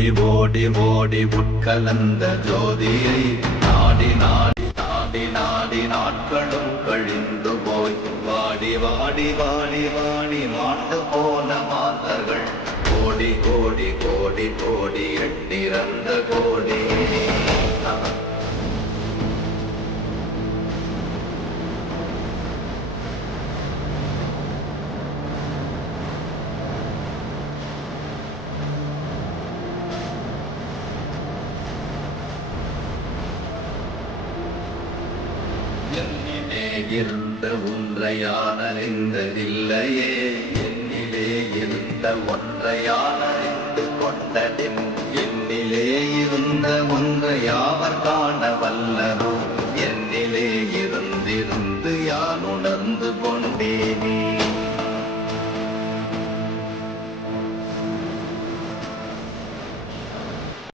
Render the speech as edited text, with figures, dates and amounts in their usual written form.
ஓடி ஓடி ஓடி உட்கலந்த ஜோதியை நாடி நாடி நாடி நாடி நாட்களும் கழிந்து போய் வாடி வாடி வாடி வாடி மாண்டு போன மாதர்கள் கோடி கோடி கோடி கோடி எண்ணிறந்த கோடி என்னிலே இருந்த ஒன்றையான அறிந்ததில்லையே என்னிலே இருந்த ஒன்றையான அறிந்து கொண்டதின் என்னிலே இருந்த ஒன்றை யாவர் காண வல்லரோ என்னிலே இருந்திருந்து யான் உணர்ந்து கொண்டேனே